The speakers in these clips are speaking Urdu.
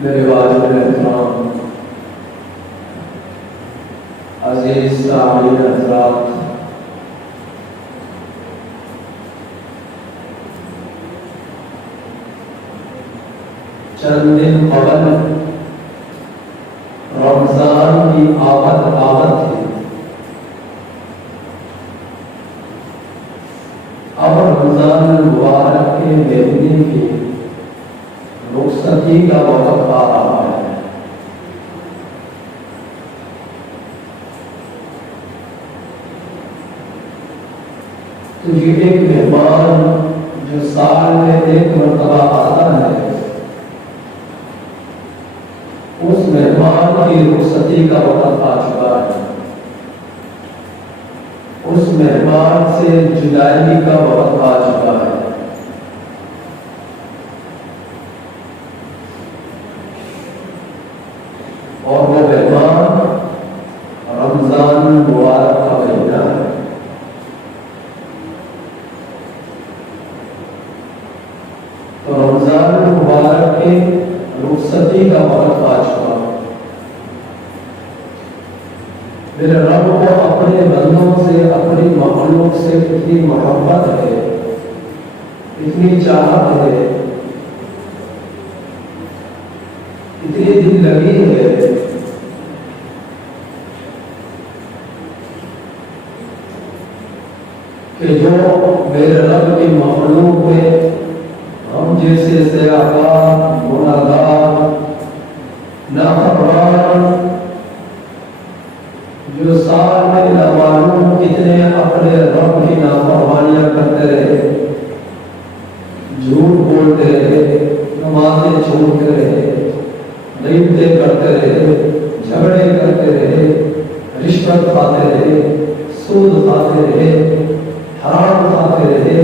میرے واجب احترام عزیز سامعین حضرات، چند دن قبل رمضان کی آمد تھی۔ اب رمضان المبارک کے مہینے کی رخصتی کا وقت آ رہا ہے۔ تو یہ ایک مہمان جو سال میں ایک مرتبہ آتا ہے، اس مہمان کی رخصتی کا وقت آ چکا ہے۔ اس مہمان سے جدائی کا وقت آ چکا ہے۔ اور وہ مہمان رمضان المبارک کا مہینہ ہے۔ تو رمضان المبارک کے رخصتی کا وقت آ چکا۔ میرے رب کو اپنے بندوں سے، اپنی مخلوق سے اتنی محبت ہے، اتنی چاہت ہے، اتنی دل لگی ہے کہ جو میرے رب کی مخلوق میں ہم جیسے سیاحان، گناہگار، نافرمان، جو سال میں نامعلوم کتنے اپنے رب کی نافرمانیاں کرتے رہے، جھوٹ بولتے رہے، نمازیں چھوڑتے رہے، غیبتیں کرتے رہے، جھگڑے کرتے رہے، رشوت کھاتے رہے، سود کھاتے رہے، حرام کھاتے رہے،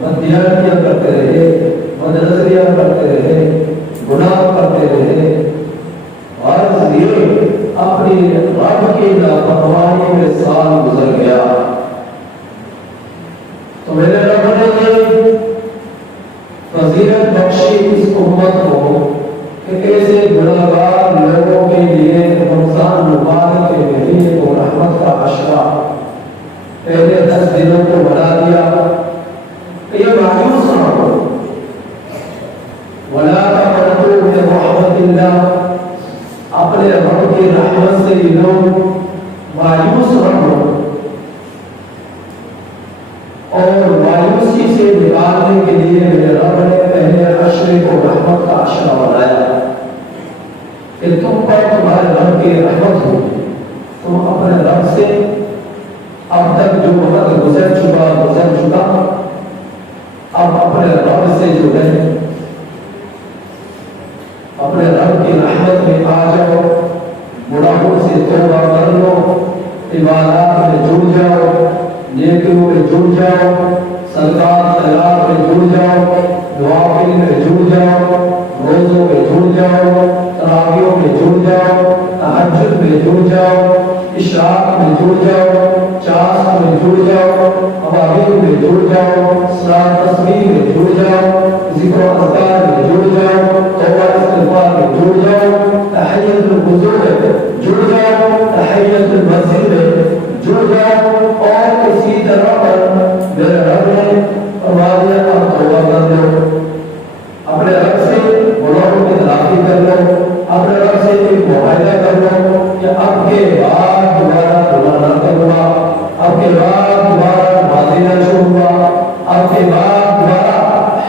بدیانتیاں کرتے رہے، بدنظریاں کرتے رہے، گناہ کرتے رہے، اور یہ اپنی رب کی نافرمانی میں سال گزر گیا۔ تو میرے رب نے یہ فضیلت بخشی اس امت کو کہ ایسے گناہگار لوگوں کے لیے رمضان مبارک کے مہینے کو رحمت کا عشرہ پہلے 10 دنوں کو بنا دیا کہ یہ مایوس نہ ہو۔ وَلَا تَقْنَطُوا مِن رَحْمَتِ اللَّهِ، اپنے رب کی رحمت سے یہ لوگ مایوس نہ ہو، اور مایوسی سے نکالنے کے لیے میرے رب نے پہلے عشرے کو رحمت کا عشرہ بنایا کہ تم پر تمہارے رب کی رحمت ہوگی۔ تم اپنے رب سے اب تک جو وقت گزر چکا اب اپنے رب سے جو ہے اپنے رب کی رحمت میں آ جاؤ، گناہوں سے توبہ کر لو، عبادات میں جڑ جاؤ، نیکیوں میں جڑ جاؤ، صدقات خیرات میں جڑ جاؤ، نوافل میں جڑ جاؤ، روزوں میں جڑ جاؤ، تراویحوں میں جڑ جاؤ، تہجد میں جڑ جاؤ، اشراق میں جڑ جاؤ، چاس میں جڑ جاؤ، قواعد میں جڑ جاؤ، صلاۃ تسبیح میں جڑ جاؤ، ذکر و اذکار میں جڑ جاؤ، توبہ استغفار میں جڑ جاؤ، تحیۃ الوضو میں جڑ جاؤ، تحیۃ المسجد میں جڑ جاؤ، اور اسی طرح پر میرے رب نے فرما دیا اب توبہ کر لو، اپنے رب سے گناہوں کی تلافی کر لو، اپنے رب سے ایک معاہدہ کر لو کہ اب کے بعد دوبارہ گناہ نہ کروں گا، اب کے بعد دوبارہ نمازیں نہ چھوڑوں گا، اب کے بعد دوبارہ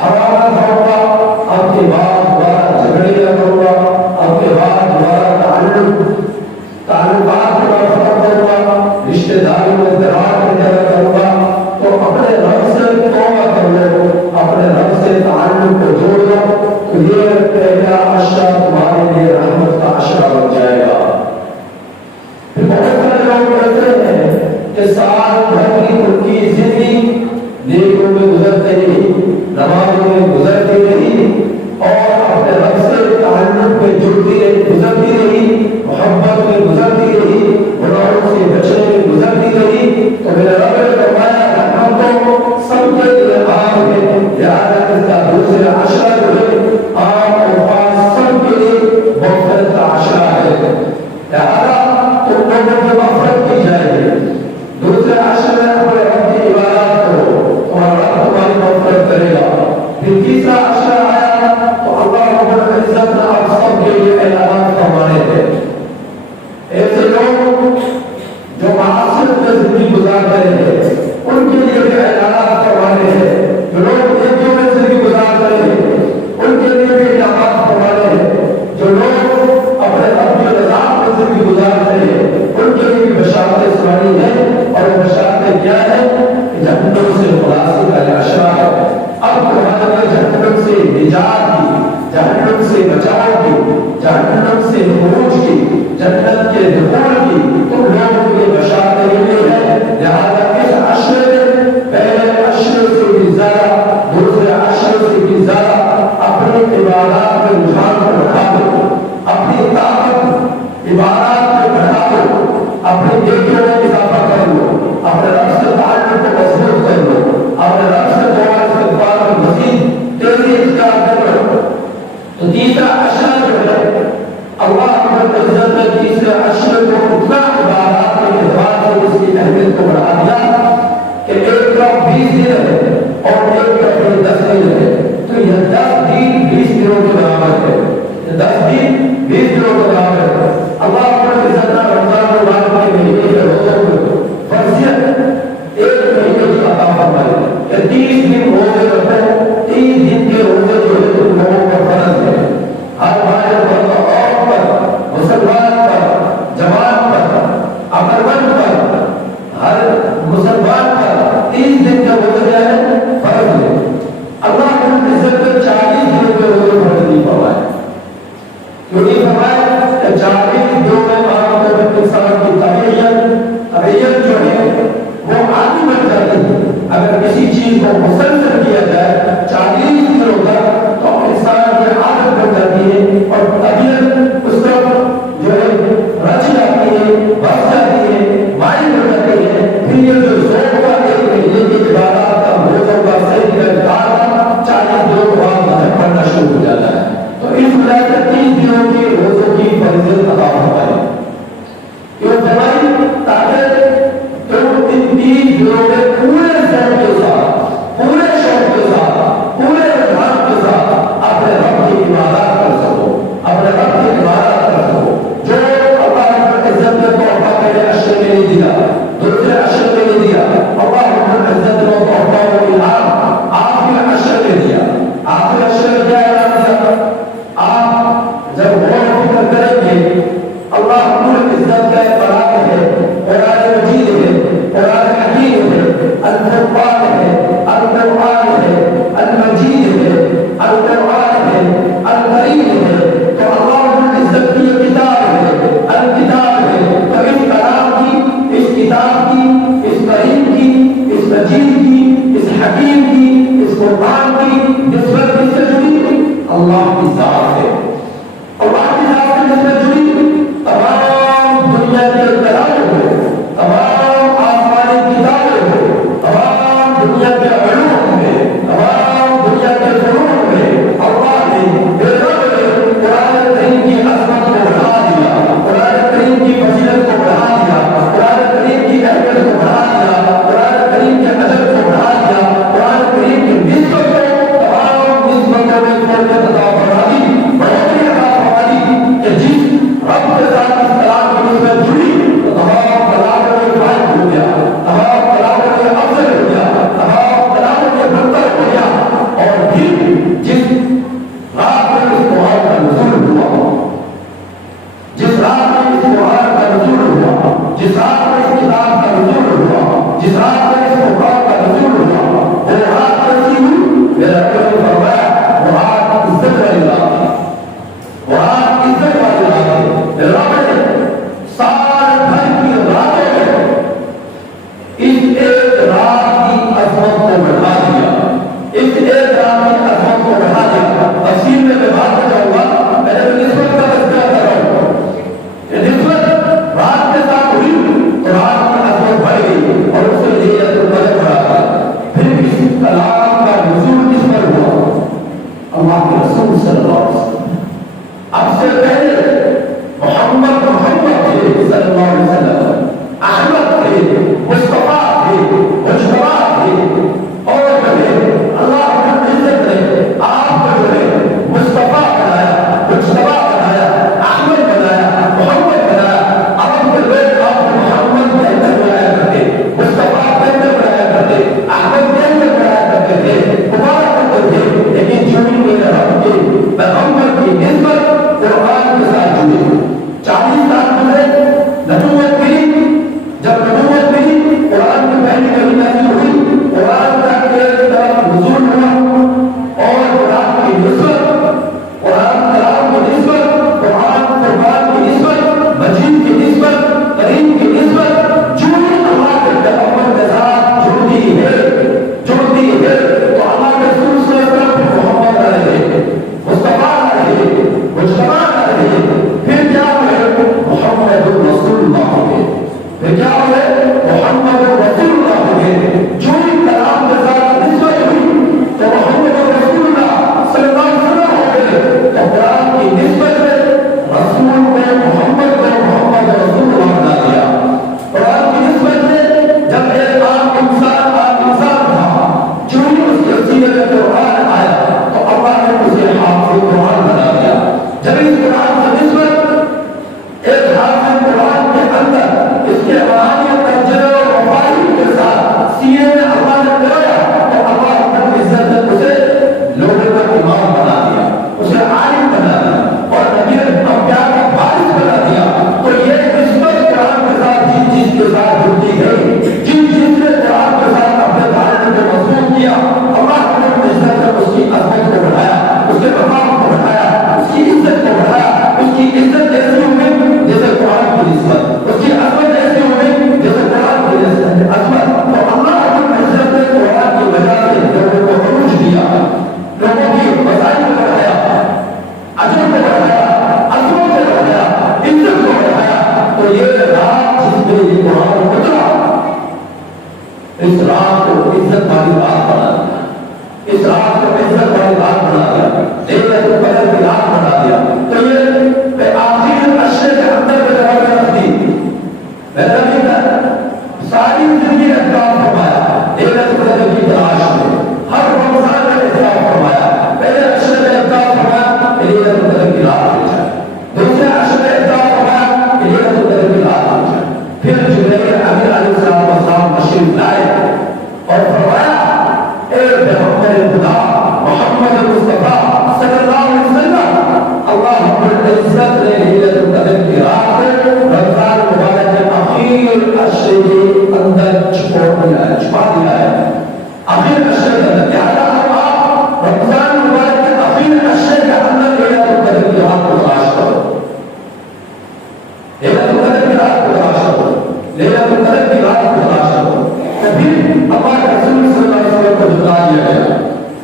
حرام نہ کھاؤں گا، اب کے بعد دوبارہ جھگڑے نہ کروں گا، اب کے بعد دوبارہ تعلقات کو ختم کروں گا، رشتہ داری میں اضطراب پیدا کروں گا۔ تو اپنے رب سے توبہ کر لو، اپنے رب سے تعلق کو جوڑ لو، تو یہ پہلا عشرہ تمہارے لیے رحمت کا عشرہ بن جائے گا۔ پھر بہت سارے لوگ کہتے ہیں کہ سال بھر کی ان کی زندگی نیکیوں میں گزرتے رہی، نمازوں میں گزرتی رہی، اور اپنے رب سے تعلق میں جڑتی رہی، گزرتی رہی، محبت میں گزرتی رہی، گناہوں سے بچنے میں گزرتی رہی، تو میرے رب نے فرمایا رحمت کو سب کے لیے عام ہے، لہٰذا اس کا دوسرا عشرہ جو ہے عام اور خاص سب کے لیے نماز پڑھانے ہیں، جو لوگ اپنے رب کی رضا میں زندگی گزار رہے ہیں، ان کے لیے بھی بشارتیں سنانی ہیں، اور وہ بشارتیں کیا ہے کہ جہنم سے خلاصی کا یہ اشرا ہے۔ اب تمہارے جہنم سے نجات کی، جہنم سے بچاؤ کی، جہنم سے خروج کی، جنت کے دخول کی تم لوگوں کے لیے بشارتیں ملی ہے۔ لہذا اس عشرے میں پہلے عشرے سے بھی زیادہ، دوسرے عشرے سے بھی زیادہ اپنی عبادات میں رجحان کو بڑھا دو، اپنی طاقت عبادات میں بڑھا دو، اپنی نیکیوں میں اضافہ کر لو، اپنے رب سے تعلق کو مضبوط کر لو، اپنے رب سے دعا استغفار میں مزید تیزی اختیار کر لو۔ تو تیسرا عشرہ جو ہے، اللہ رب العزت نے تیسرے عشرے کو اتنا عبادات کے اعتبار سے اس کی اہمیت کو بڑھا دیا کہ ایک طرف 20 دن ہے اور ایک طرف 10 دن ہے، تو یہ 10 دن 20 دنوں کے برابر ہے، 10 دن 20 دنوں کے برابر ہے۔ اللہ رب العزت نے رمضان المبارک کے مہینے کے روزوں کو فرضیت ایک مہینے کی عطا فرمائی کہ 30 دن روزے رکھو، 30 دن کے روزے جو ہے تم لوگوں پر فرض ہے۔ ہر مرد عورت پر، مسلمان پر، جوان پر، عقلمند پر، ہر مسلمان پر 30 دن کا روزہ کیا ہے؟ فرض ہے۔ اللہ رب العزت نے 40 دنوں کے روزے فرض نہیں فرمائے، کیوں نہیں فرمائے کہ 40 دنوں میں عام طور پر انسان کی طبیعت جو ہے وہ عادی بن جاتی ہے۔ اگر کسی چیز کو مسلسل کیا جائے 40 دنوں تک تو انسان کی عادت بن جاتی ہے اور طبیعت اس طرف جو ہے رچ جاتی ہے، بس جاتی ہے، مائل ہو جاتی ہے۔ پھر یہ جو ذوق کا ایک مہینے کی عبادات کا روزوں کا صحیح انتظار 40 دنوں کے بعد مذہب پڑھنا شروع ہو جاتا ہے۔ تو اس وجہ سے 30 دنوں کے روزوں کی فضیلت عطا فرمائی، کیوں فرمائی؟ تاکہ تم ان 30 دنوں میں پورے ذوق کے ساتھ، پورے شوق کے ساتھ، پورے رجحان کے ساتھ اپنے رب کی عبادات کر سکو، اپنے رب کی عبادات کر سکو۔ جو اللہ رب العزت نے تحفہ پہلے عشرے میں نہیں دیا، دوسرے عشرے میں نہیں دیا، اللہ رب العزت نے تحفہ و انعام آخری عشرے میں دیا۔ آخری عشرے میں کیا اعلان دیا؟ آپ جب غور و فکر کریں گے، اللہ رب العزت کا ایک کلام ہے، قرآن مجید ہے، قرآن حکیم ہے، الفرقان ہے، القرآن ہے، المجید ہے، القرآن ہے، الکریم ہے، تو اللہ رب العزت کی یہ کتاب ہے، الکتاب ہے۔ تو اس کلام کی، اس کتاب کی، اس کریم کی، اس مجید کی، اس حکیم کی، اس قرآن کی نسبت کس سے جڑی؟ اللہ کی ذات ہے۔ اللہ کی ذات سے نسبت جڑی تمام دنیا کے کلام ہے، تمام آسمانی کتابیں ہیں، تمام دنیا کے علوم ہیں، تمام دنیا کے فنون ہیں۔ اللہ نے بے رب نے قرآن کریم کی عظمت کو بڑھا دیا، قرآن کریم کی فضیلت کو بڑھا دیا، قرآن کریم کی اہمیت کو بڑھا دیا، قرآن کریم کے ادب کو بڑھا دیا، قرآن کریم کی نسبت کو تمام نسبتوں میں فوقیت عطا فرما دی۔ نبی قرآن کی نسبت ایک حافظ قرآن کے اندر اس کے معانی ترجمے اور مفاہیم کے ساتھ سینے میں اللہ نے کرایا تو اللہ اپنی عزت نے اسے لوگوں کا امام بنا دیا، اسے عالم بنا دیا اور نبی انبیاء کا وارث بنا دیا۔ تو یہ نسبت قرآن کے ساتھ جن چیز کے ساتھ جڑتی گئی، جن چیز نے قرآن کے ساتھ اپنے دائرے کو مضبوط کیا، اللہ نے اپنی عزت میں اس کی عظمت کو بڑھایا، اس کے مقام کو بڑھایا، اس کی عزت کو بڑھایا۔ اس کی عزت ایسی ہوئی جیسے قرآن کی نسبت، اس کی عظمت ایسی ہوئی جیسے قرآن کی عظمت۔ تو اللہ اپنی عزت نے قرآن کی وجہ سے لوگوں کو عروج دیا، لوگوں کی وسائل کو بڑھایا، اجر کو بڑھایا، عظمت کو بڑھایا، عزت کو بڑھایا۔ تو یہ رات جس میں یہ قرآن اترا، اس رات کو عزت والی رات بنا دیا، اس رات کو عزت والی رات بنا دیا، لیلۃ القدر کی رات بنا دیا۔ تو یہ آخر اشرے کے اندر میں جگہ رکھ دی، ویسا نہیں تھا، ساری زندگی احترام فرمایا لیلۃ القدر کی تلاش میں، ہر رمضان میں احترام فرمایا، پہلے اشرے میں احترام فرمایا کہ لیلۃ القدر کی رات ہو جائے، دوسرے اشرے میں احترام فرمایا کہ لیلۃ القدر کی رات ہو جائے۔ پھر جبرائیل امین علیہ السلام تشریف لائے اور فرمایا اے پیغمبر خدا محمد مصطفیٰ صلی اللہ علیہ وسلم، اللہ رب العزت نے لیلۃ القدر کی رات کو رمضان مبارک کے آخر عشرے کے اندر چھپا دیا ہے، آخر عشرے کے اندر۔ لہٰذا آپ رمضان مبارک کے آخر عشرے کے اندر لیلۃ القدر کی رات کو تلاش کرو، لیلۃ القدر کی رات کو تلاش کرو، لیلۃ القدر کی رات کو تلاش کرو۔ تو پھر اللہ کے رسول صلی اللہ علیہ وسلم کو بتا دیا گیا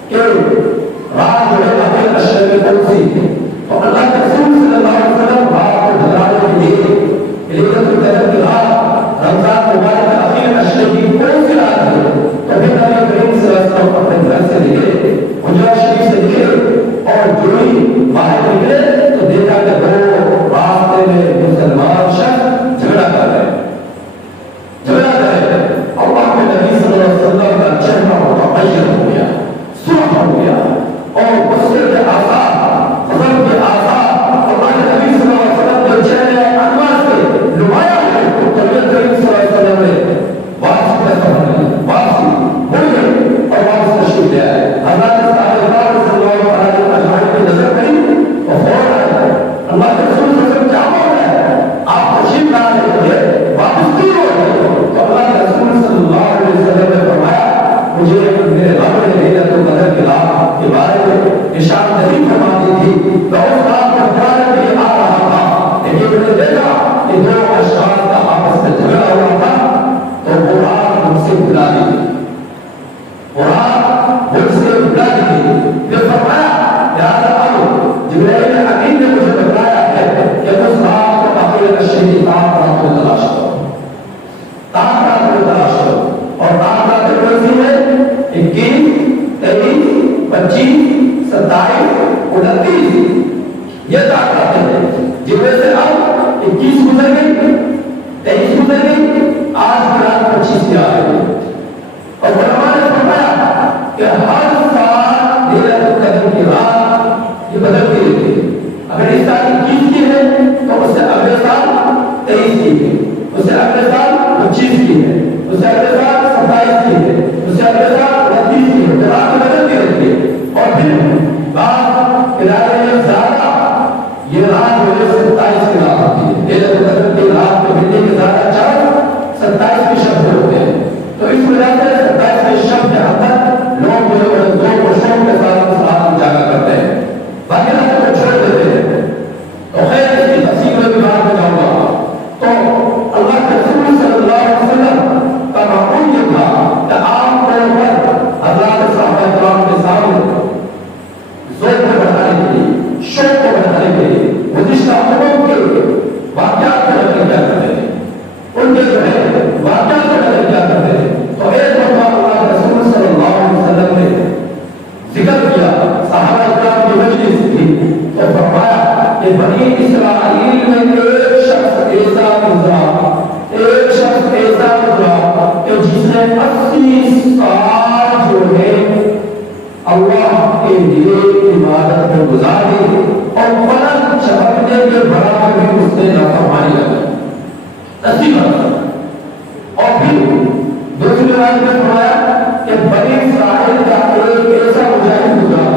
کہ رات جو ہے آخر عشرے میں کون سی ہے، تو اللہ کے رسول صلی اللہ علیہ وسلم رات کو بتانے کے لیے لیلۃ القدر کی رات رمضان مبارک کے آخر عشرے کی کون سی رات ہے، تو پھر نبی کریم صلی اللہ علیہ وسلم اپنے گھر سے نکلے، حجرہ شریف سے نکلے اور جو ہی باہر نکلے تو دیکھا کہ دو راستے میں مسلمان شخص جھگڑا کر رہے ہیں، اللہ کے نبی صلی اللہ علیہ وسلم کا چہرہ متغیر ہو گیا، سرخ ہو گیا اور غصے کے آثار، غضب کے آثار اللہ کے نبی صلی اللہ علیہ وسلم کے چہرے انور سے نمایاں ہوئے۔ تو نبی کریم صلی اللہ علیہ وسلم نے واپسی کا سفر کیا، واپسی ہو گئی اور واپس تشریف لے آئے۔ حضرت صاحب صلی اللہ علیہ وسلم کی نظر پڑی اور فوراً اللہ کے رسول صلی اللہ علیہ وسلم کیا بول رہے ہیں، آپ تشریف لا رہے تھے، واپس کیوں ہو گئے؟ تو اللہ کے رسول صلی اللہ علیہ وسلم نے فرمایا مجھے میرے رب نے لیلۃ القدر کی رات کے بارے میں نشاندہی فرما دی تھی، میں اس رات کو پڑھنے کے لیے آ رہا تھا، لیکن میں نے دیکھا کہ دو اشخاص کا آپس میں جھگڑا ہوا تھا، تو وہ رات مجھ سے بھلا دی، وہ رات مجھ سے بھلا دی۔ پھر فرمایا لہٰذا اب جبرائیل امین نے مجھے بتایا ہے کہ اس رات کو آخر عشرے کی رات کو تلاش کرو، رات کو تلاش کرو، اور رات کون سی ہے؟ 21، 23، 25، 27، 29 یہ رات ہیں، جن میں سے اب 21 گزر گئی، 23 گزر گئی، آج کی رات 25 کی آ رہی ہے۔ اور علماء نے فرمایا کہ ہر سال لیلۃ القدر کی رات یہ بدلتی رہتی ہے، اگر اس سال 21 کی ہے تو اس سے اگلے سال 23 کی ہے، اس سے اگلے سال 25 کی ہے، اس سے اگلے سال 27 کی ہے، اس سے اگلے سال 29 کی ہے، رات بدلتی رہتی ہے۔ اور پھر بعض ادارے میں زیادہ یہ رات جو ہے 27 کی رات ہوتی ہے، لیلۃ القدر کی رات کو ملنے کے زیادہ چانس 27 کے شب ہوتے ہیں۔ تو اس وجہ سے 27 کے شب کے اندر لوگ جو ہے زور و شور کے ساتھ اس رات کو جاگا کرتے ہیں، باقی راتوں کو چھوڑ دیتے ہیں۔ تو خیر اس کی تفصیل میں بھی بات میں جاؤں گا۔ تو اللہ کے رسول صلی اللہ علیہ وسلم کا معمول یہ تھا کہ عام طور پر حضرات صحابہ کرام کے سامنے ذوق کو بڑھانے کے لیے، شوق کو بڑھانے کے لیے گزشتہ عمروں کے واقعات کو لے کیا کرتے ہیں، ان کے جو ہے واقعات کو لے کیا کرتے ہیں۔ تو ایک مرتبہ اللہ کے رسول صلی اللہ علیہ وسلم نے ذکر کیا، صحابہ کرام کی مجلس تھی، تو فرمایا کہ بنی اسرائیل میں ایک شخص ایسا گزرا کہ جس نے 80 سال جو ہے اللہ کے لیے عبادت میں گزار دی اور فلک 80 برس. اور پھر دوسری روایت میں فرمایا کہ بنی اسرائیل کا ایک ایسا مجاہد گزرا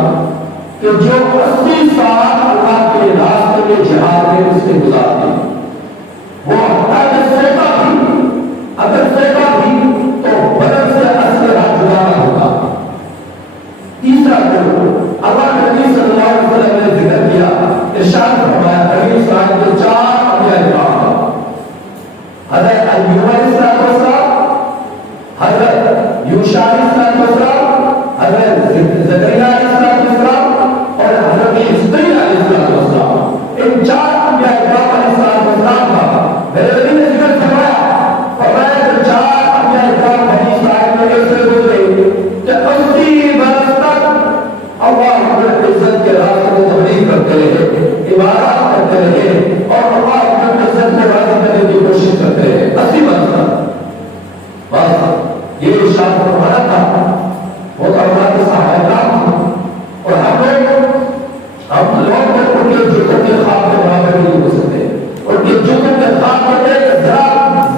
کہ جو 80 سال اللہ کے راستے میں جہاد میں اس نے گزار دی. وہ اگر سوتا بھی تو بدن سے اثر جدانا ہوگا. تیسرا گروہ اللہ نبی صلی اللہ علیہ وسلم نے ذکر کیا. ارشاد فرمایا بنی اسرائیل کے 4 انبیاء کرام حضرت ایوب علیہ السلام، حضرت یوشع علیہ السلام، حضرت زکریا علیہ السلام اور حضرت حزقیل علیہ السلام. ان 4 انبیاء کرام علیہ السلام کا میرے نبی نے ذکر فرمایا کہ 4 انبیاء کرام بنی اسرائیل میں ایسے گزرے کہ 80 برس تک اللہ رب العزت کے راستے میں تبلیغ کرتے رہے، عبادات کرتے رہے اور اللہ رب العزت کو راضی کرنے کی کوشش کرتے رہے. 80 برس تک بس یہ ارشاد فرمایا تھا. وہ تو اللہ کے صحابہ کرام اور ہم لوگ ان کے جوتوں کے خواب کے برابر نہیں ہو سکتے. ان کے جوتوں کے خواب کے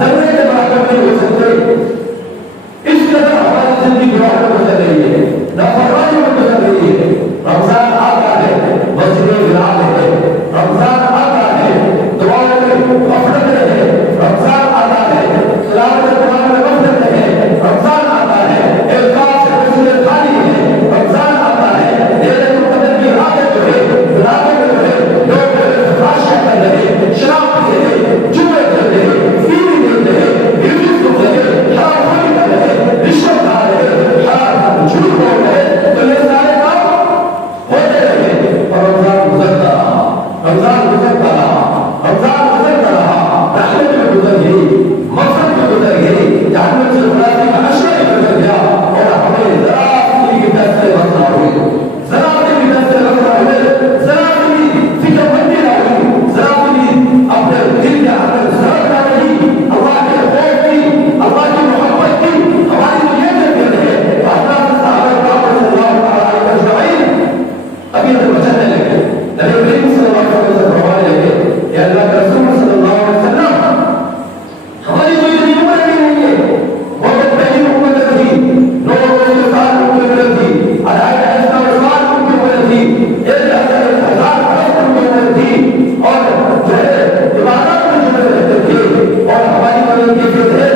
ذرے کے برابر نہیں ہو سکتے. اس قدر ہماری زندگی برابر گزر رہی ہے، نافرمانی میں گزر رہی ہے. رمضان آتا ہے، مسجد بلال ہے. رمضان آتا ہے، دعاؤں میں غفلت ہے. رمضان آتا ہے، تلاوت قرآن میں غفلت ہے. رمضان آتا ہے، اعتکاف سے مسجد خالی ہے. رمضان آتا ہے، لیلۃ القدر کی راتیں جو ہے راتوں میں جو ہے لوگ فحاشیاں کر رہے، شراب پی رہے، جوئے کر رہے، فیمی دیکھ رہے، میوزک سن رہے، حرام خوری کر رہے، رشوت کھا رہے، حرام جھوٹ بول رہے. تو یہ سارے کام ہوتے رہے اور رمضان گزرتا رہا. رمضان گزرتا رہا. رمضان گزرتا رہا. رحمت میں گزر گئی، مغفرت میں گزر گئی، جہنم سے خلاصی کا عشرہ گزر گیا. اور ہمیں ذرا سی بھی دست سے مسئلہ ہوئی، ذرا سی بھی دست سے مسئلہ ہوئے، ذرا سی بھی فکر مندی نہ ہوئی، ذرا سی بھی اپنے دل کے اندر ضرورت نہ رہی اللہ کے خوف کی، اللہ کی محبت کی. ہماری تو یہ ضرورت ہے. حضرات صحابہ کرام رضی اللہ تعالیٰ عنہم اجمعین ابھی تک بچنے لگے. نبی کریم صلی اللہ علیہ وسلم سے فرمانے لگے کہ اللہ کے رسول صلی اللہ علیہ وسلم ہماری کوئی اتنی عمر نہیں ہے. بہت پہلی حکومت تھی، 9 سال حکومت تھی، 2.5 سال حکومت تھی، 1,000 برس حکومت تھی اور جو ہے عبادات میں جڑے رہتے تھے. اور ہماری مدد کی جو ہے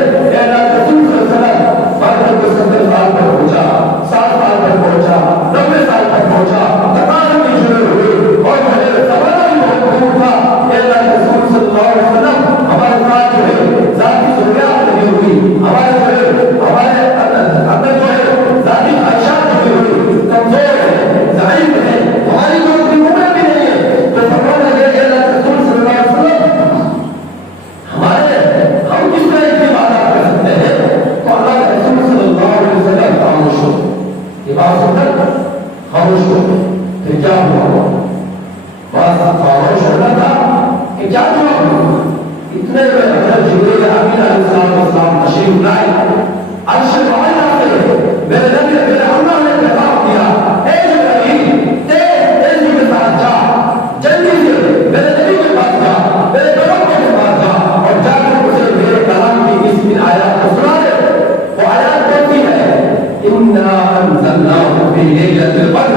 اللہ کے رسول صلی اللہ علیہ وسلم بہتر کو 70 سال پر پہنچا، 60 سال پر پہنچا، 90 سال پر پہنچا. تقاضے میں جڑے ہوئے اور جو زمانہ بھی بہت دور تھا. اللہ کے رسول صلی اللہ علیہ وسلم ہمارے ساتھ جو ہے ذاتی ضروریات لگی ہوئی، ہمارے جو ہے ہمارے اندر جو ہے ذاتی خواہشات لگی ہوئی، کمزور ہے، ضعیف ہے، ہماری کوئی اتنی عمر بھی نہیں ہے. تو فرمانے لگے اللہ کے رسول صلی اللہ علیہ وسلم ہم کس طرح کی عبادت کر سکتے ہیں. تو اللہ کے رسول صلی اللہ علیہ وسلم خاموش ہو. یہ بات سن کر خاموش ہو. پھر کیا ہوا؟ بس خاموش ہونا تھا کہ کیا جواب ہوا؟ اتنے میں حضرت جبریل امین علیہ السلام تشریف لائے. عرش معلیٰ سے میرے نبی میرے اللہ نے پیغام دیا، اے جبریل تیزی کے ساتھ جا، جلدی سے میرے نبی کے پاس جا، میرے پیغمبر کے پاس جا اور جا کر اسے میرے کلام کی اس آیات کو سنا دے. وہ آیات کہتی ہے اِنَّا أَنزَلْنَاهُ فِي لَيْلَةِ الْقَدْرِ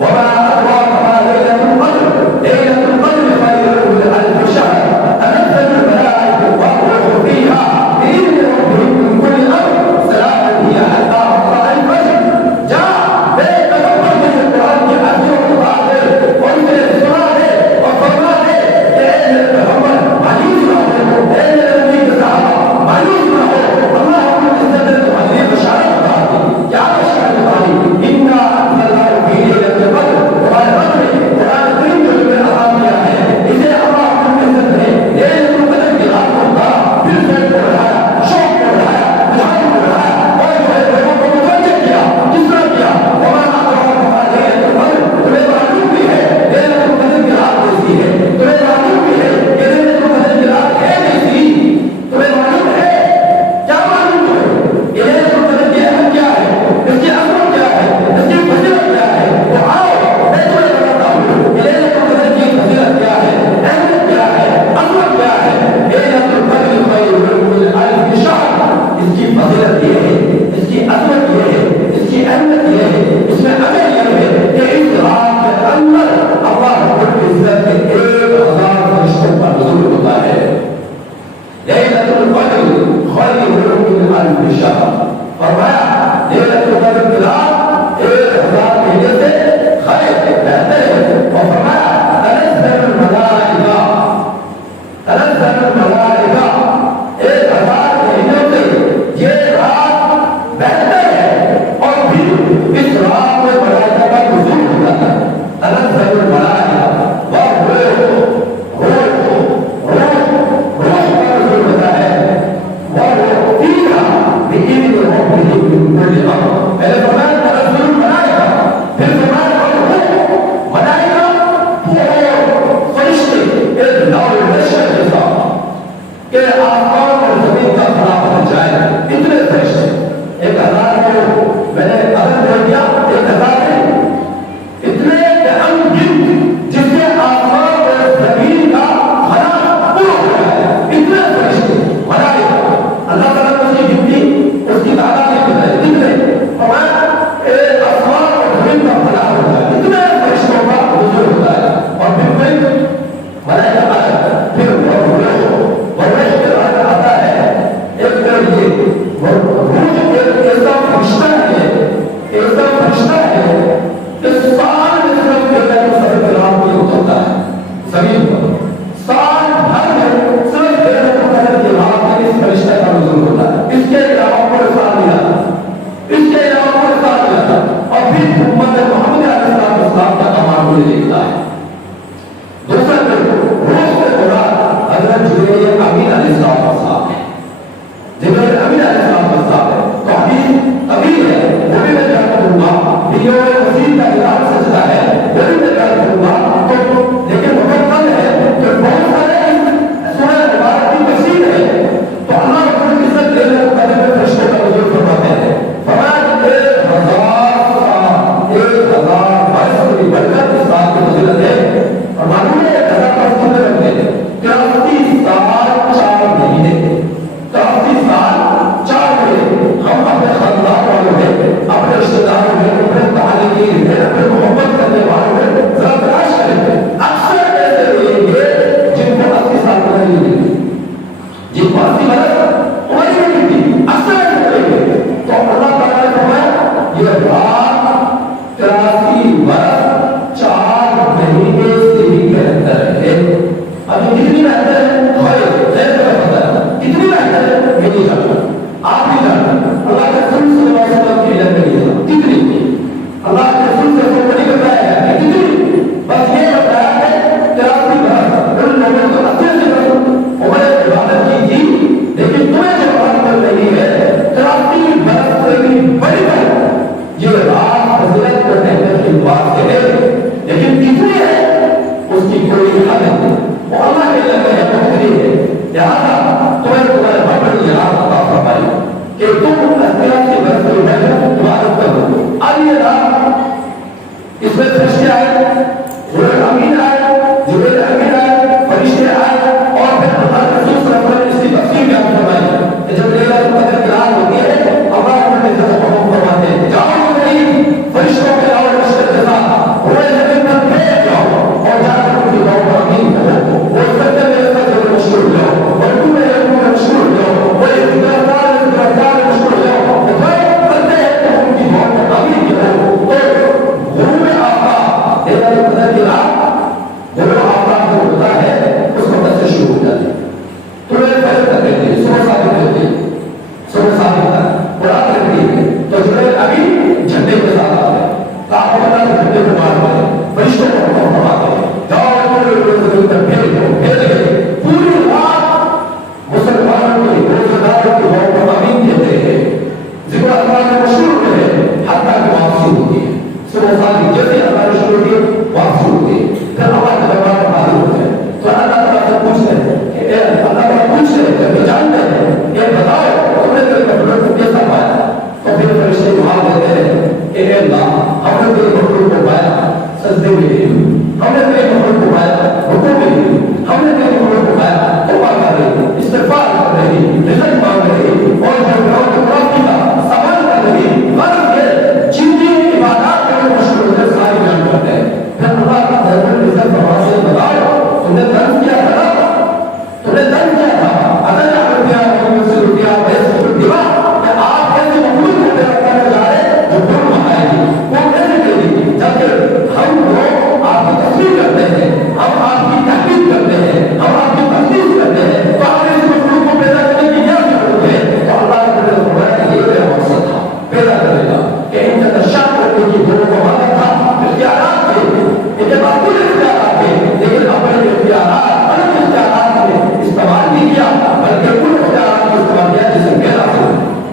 وَمَا أَدْرَاكَ مَا لَيْلَةُ الْقَدْرِ لَيْلَةُ الْقَدْرِ خَيْرٌ مِنْ أَلْفِ شَهْرٍ تَنَزَّلُ الْمَلَائِكَةُ وَالرُّوحُ فِيهَا بِإِذْنِ رَبِّهِم مِّن كُلِّ أَمْرٍ سَلَامٌ هِيَ حَتَّىٰ مَطْلَعِ الْفَجْرِ. جا کو میں نے عدد کر دیا 1000 ہے، اتنے کہ ہم جس سے آسمان اور زمین کا بھلا پورا ہو گیا ہے، اتنے فرشتے ملائکہ اللہ تعالیٰ کو اس کی گنتی اس کی تعداد نہیں بتائی، اتنے ہمارا آسمان اور زمین کا بھلا ہوتا ہے، اتنے فرشتوں کا حضور ہوتا ہے، اور پھر ملائکہ پھر ورش کے بعد آتا ہے ایک طرح یہ ایسا فرشتہ ہے کہ سال ہوتا ہے زمین پر، سال بھر میں صرف اس فرشتہ کا نزول ہوتا ہے، اس کے علاوہ کوئی سال نہیں آتا، اس کے علاوہ کوئی سال نہیں آتا، اور پھر امت محمد علیہ السلام کا کمال مجھے دیکھتا ہے۔ دوسرا روز کے دوران حضرت جبریل امین علیہ السلام ہے، جبریل امین علیہ السلام ہے، تو حدیث طویل ہے، وہ بھی میں جانتا ہوں گا، یوم مسیح کا اعلان سجدہ ہے، وہ بھی میں جانتا ہوں گا، لیکن وقت کم ہے کہ بہت سارے سورہ عبارت کی تفسیر ہے، تو اللہ رب العزت لینے کو قدر میں فرشتوں کا نزول فرماتے ہیں، فرمایا 1000 برس کی برکت اس بات کی فضیلت ہے، اور معلوم ہے 1000 برس کتنے لگتے ہیں؟ 83 سال 4 مہینے، 83 سال 4 مہینے ہم اپنے خاندان والوں میں، اپنے رشتہ داروں میں، اپنے تعلقین میں، اپنے محبت کرنے والوں میں ذرا تلاش کریں، اکثر ایسے ملیں گے جن کو 80 سال پتہ نہیں ملتی، جن کو 80 برس عمر نہیں ملتی، اکثر ایسے ملیں گے، تو اللہ تعالیٰ نے فرمایا یہ بات 83 برس 4 مہینے سے بھی بہتر ہے۔ اب کتنی بہتر ہے کتنی بہتر ہے میں نہیں جانتا، آپ بھی جانتے، اللہ کے رسول صلی اللہ علیہ وسلم کی علم میں یہ کتنی، اللہ کے رسول سے کو نہیں بتایا ہے کتنی، بس یہ بتایا ہے 83 برس، ان لوگوں کو 80 برس عمر عبادت کی تھی، لیکن تمہیں جو بات کر رہی ہے 83 برس سے بھی بڑی بات، یہ رات فضیلت کرنے کی بات ہے، لیکن کتنی ہے اس کی کوئی حد نہیں، وہ اللہ کے علم میں مختلف ہے، لہذا تمہیں تمہارے بڑی یاد عطا فرمائی کہ تم 83 برس سے میں عبادت کرو۔ اب یہ رات اس میں فرشتے آئے، جبریل امین آئے، جبریل امین آئے، فرشتے آئے، اور پھر اللہ کے رسول صلی اللہ علیہ وسلم اس کی تفسیر بیان فرمائی کہ جب لیلۃ القدر کی رات ہوتی ہے اللہ رب العزت حکم فرماتے ہیں جاؤ نہیں فرشتوں کے اور رشتے کے ساتھ پورے زمین پر پھینک جاؤ اور جا کر ان کی دعا پر امین کرو، وہ سب سے میرے ساتھ جو مشہور ہو جاؤ اور تم میرے کو مشہور ہو جاؤ، وہ گرفتار مشہور ہو جاؤ، تو کرتے ہیں تو ان کی دعا پر امین کرو۔ تو غروب آفتاب لیلۃ القدر کی رات غروب آفتاب جو ہوتا ہے اس وقت سے شروع ہو جاتی ہے، تمہیں پہلے تک کہتے ہیں صبح صادق کہتے ہیں، صبح صادق تک اور رات رکھتی ہے، تو جبریل امین جھنڈے کے ساتھ آتے ہیں، کعبہ اللہ کے جھنڈے کو مارتے ہیں، فرشتوں کو حکم فرماتے ہیں جاؤ زمین پر پھیل دو، پھیل گئے، پوری رات مسلمانوں کی روزگاروں کی دعا پر امین کہتے ہیں، ذکر اللہ کے مشہور رہے حتیٰ کہ واپسی ہوتی ہے، صبح صادق جیسے اللہ نے شروع کی واپسی ہوتی ہے، پھر اللہ کے دربار میں حاضر ہوتے ہیں، تو اللہ تعالیٰ سے پوچھتے ہیں کہ اے اللہ تعالیٰ پوچھتے ہیں جب جانتے ہیں کہ بتاؤ تم نے تیرے مخلوق کو کیسا پایا، تو پھر فرشتے جواب دیتے ہیں کہ اے اللہ ہم نے تیرے مخلوق کو پایا سجدے میں نہیں ہوئی، ہم نے تیرے مخلوق کو پایا رکوع میں نہیں ہوئی، ہم نے تیرے مخلوق کو پایا توبہ کر رہی، استغفار کر رہی، رزق مانگ رہی، اور جو گناہوں کی معافی کا سوال کر رہی، غرض یہ جتنی عبادات میں مشغول ہوتے ساری بیان کرتے ہیں، پھر اللہ کا رب العزت فرماتے ہیں بتاؤ تم نے درد کیا تھا، تم نے درد کیا تھا، اگر آپ کیا سے روپیہ پیسے دیوا کہ آپ کیسے مخلوق کو پیدا کرنے جا رہے جو گھر مہائے گی وہ کیسے کرے، جبکہ ہم لوگ آپ کی تصویر کرتے ہیں، ہم آپ کی تحقیق کرتے ہیں، ہم آپ کی تقدیس کرتے ہیں، تو آپ اس مخلوق کو پیدا کرنے کی کیا ضرورت ہے، تو اللہ نے فرمایا یہ میرا مقصد تھا پیدا کرنے کا کہ ان کا تشاہ کرنے کی دونوں کا وعدہ تھا، اختیارات تھے ان کے بعد کل اختیارات تھے، لیکن اپنے اختیارات الگ اختیارات میں استعمال نہیں کیا بلکہ ان اختیارات کو استعمال کیا جسے میرا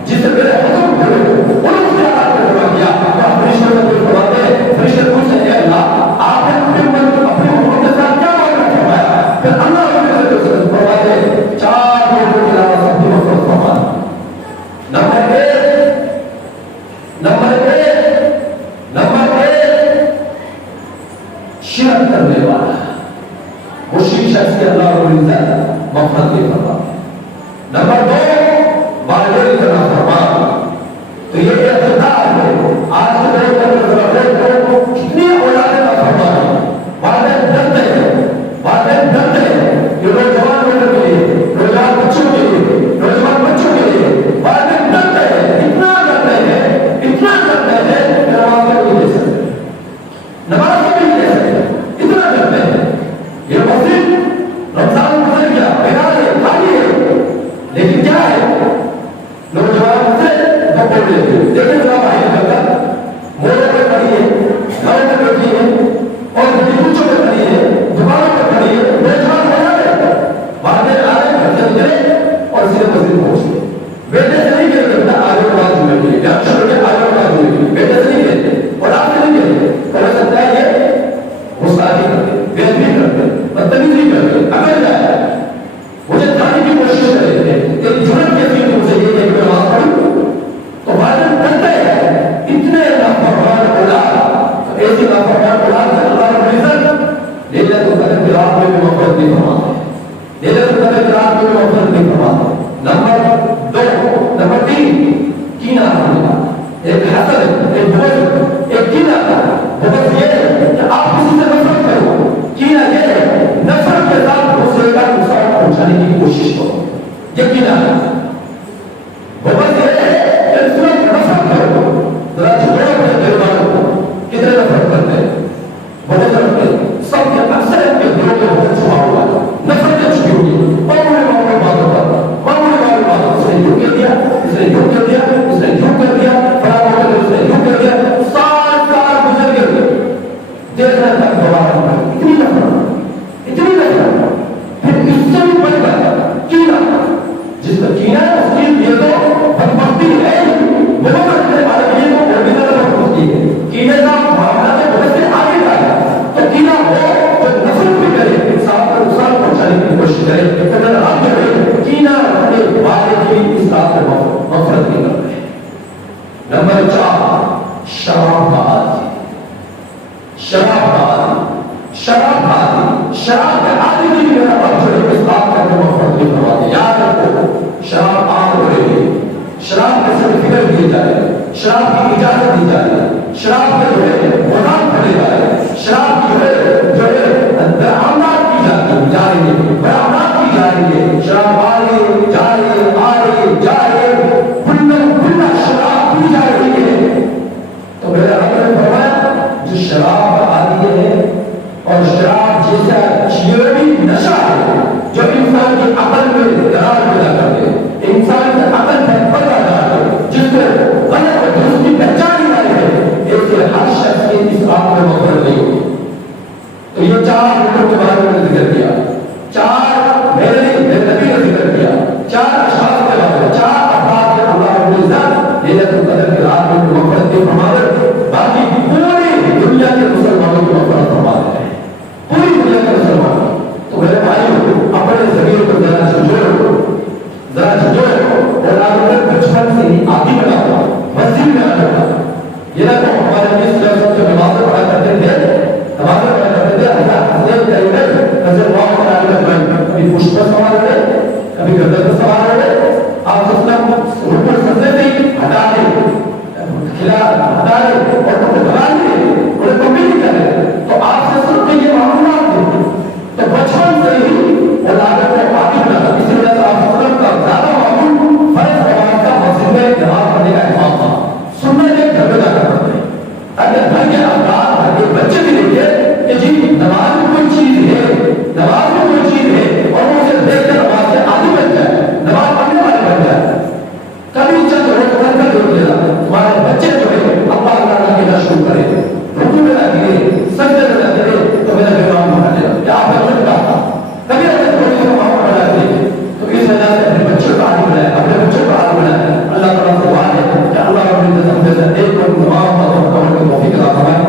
جسے میرے حکم کرے ان اختیارات کو استعمال کیا۔ تو فرشتے کو فرماتے ہیں فرشتے پوچھتے ہیں اے اللہ آپ نے اپنے حکم کے ساتھ کیا معاملہ فرمایا، پھر اللہ نے فرماتے ہیں 4 لوگوں کے علاوہ سب کی مغفرت فرمانا۔ نمبر 1 العزت مغفرت بھی فرما دے۔ نمبر 2 والدین کا نافرمان، تو یہ اقتدار ہے۔ آج کے دور میں کتنی اولادیں نافرمان ہیں، والدین ڈرتے ہیں، والدین ڈرتے ہیں کہ نوجوان لوگوں کے لیے، نوجوان بچوں کے لیے، نوجوان بچوں کے لیے والدین ڈرتے ہیں، اتنا ڈرتے ہیں، اتنا ڈرتے ہیں کہ نماز کو نہیں دے سکتے، نماز کو نہیں دے سکتے، اتنا ڈرتے ہیں۔ یہ مسجد رمضان گزر گیا، بیکار ہے، خالی ہے، لیکن کیا ہے نوجوان سے پکڑ لیتے ہیں۔ دیکھیں ذرا بھائی کرتا موڑوں پہ کھڑی ہے، گھروں پہ بیٹھی ہے اور بچوں پہ کھڑی ہے، دکانوں پہ کھڑی ہے، نوجوان ہو جائے والدین آئے گھر سے نکلے اور سیدھے مسجد پہنچ گئے۔ بیٹے سے نہیں کہتے بیٹا آگے بات جمعے کے لیے، یا شروع کے آگے بات جمعے کے لیے، بیٹے سے نہیں کہتے اور آپ سے نہیں کہتے، ہو سکتا ہے یہ غصہ نہیں کرتے، بے ادبی کرتے، بدتمیزی کرتے، اگر جائے مجھے جانے کی کوشش کرتے تھے کہ جرم کیسی ہے مجھے یہ کہ میں نماز پڑھوں، تو والدین ڈرتے ہیں، اتنے نافرمان اولاد، ایسی نافرمان اولاد سے اللہ رب العزت لیلۃ القدر کی رات میں بھی مغفرت نہیں فرماتا ہے، لیلۃ القدر کی رات میں بھی مغفرت نہیں فرماتا ہے۔ نمبر 3 کینہ رکھنے کا، ایک حسد، ایک بغض، ایک کینہ۔ بغض یہ ہے کہ آپ کسی سے نفرت کرو، کینہ یہ ہے نفرت کے ساتھ دوسرے کا نقصان پہنچانے کی کوشش کرو، یہ کینہ ہے۔ بغض یہ ہے کہ اس میں نفرت کرو، ذرا جھوڑے اپنے دل والوں کو، کتنے نفرت کرتے ہیں، بغض رکھتے ہیں، سب کے اکثر کے دلوں میں بغض چھپا ہوا ہے، نفرتیں چھپی ہوئی ہیں، معمولی باتوں پر، معمولی باتوں اس نے یوں کر دیا، اس نے یوں کر دیا، اس نے یوں کر دیا، فلاں وقت اس نے یوں کر دیا، سال گزر گئے، دیکھنا تک دوبارہ اتنی نفرت، اتنی نفرت، پھر اس سے بھی بڑھ گیا کینہ، جس کا کینہ ہے اس کی یہ تو بدبختی ہے، بہت رکھنے والے کے لیے تو اور بھی زیادہ بدبختی ہے۔ کینے کا معاملہ میں بہت سے آگے کا ہے، تو کینہ ہو جو نفرت بھی کرے، انسان کو نقصان پہنچانے کی کوشش کرے، تو اگر آپ جو ہے کینہ رکھنے والے کی اس رات میں نفرت نہیں کرتے۔ نمبر 4 شراب کا عادی، شراب کا عادی، شراب کا عادی، شراب کے عادی کی میرا رب جو ہے اس رات کا نفرت نہیں کرواتے۔ یاد رکھو شراب عام ہو رہی ہے، شراب کے سرٹیفکیٹ دیے جا رہے ہیں، شراب کی اجازت دی جا رہی ہے، شراب کے جو ہے گودام کھولے جا رہے ہیں، شراب کی جو ہے برآمدات کی جا رہی ہے، برآمدات کی جا رہی ہے، شراب آ رہی ہے، جا رہی ہے، آ رہی ہے، جا رہی ہے، کھلا شراب پی جا رہی ہے۔ تو میرے رب نے فرمایا جو شراب کا عادی ہے اور شراب جیسا چیوڑی نشہ ہے جو انسان کی عقل میں درار پیدا کر دے، انسان کی عقل میں پردہ ڈال دے، جس کو غلط اور درست کی پہچان ہی نہیں ہے، ایسے ہر شخص کی اس بات میں مغفرت نہیں ہوگی۔ تو یہ 4 لوگوں کے بارے میں ذکر کیا، 4 میرے نبی نے ذکر کیا، 4 اشخاص کے بارے میں، 4 افراد کے اللہ رب العزت لیلۃ القدر کی رات میں مغفرت کی فرماتے، باقی پوری دنیا کے مسلمانوں کی مغفرت فرماتے ہیں، پوری دنیا کے مسلمان۔ تو میرے بھائیوں اپنے ضمیر کو ذرا جھنجھوڑو، ذرا جھنجھوڑو، اور آپ بچپن سے ہی عادی بنا ہوا مسجد میں آنے کا۔ یہ نہ کہ ہمارے نبی صلی اللہ علیہ وسلم جو نمازیں پڑھا کرتے تھے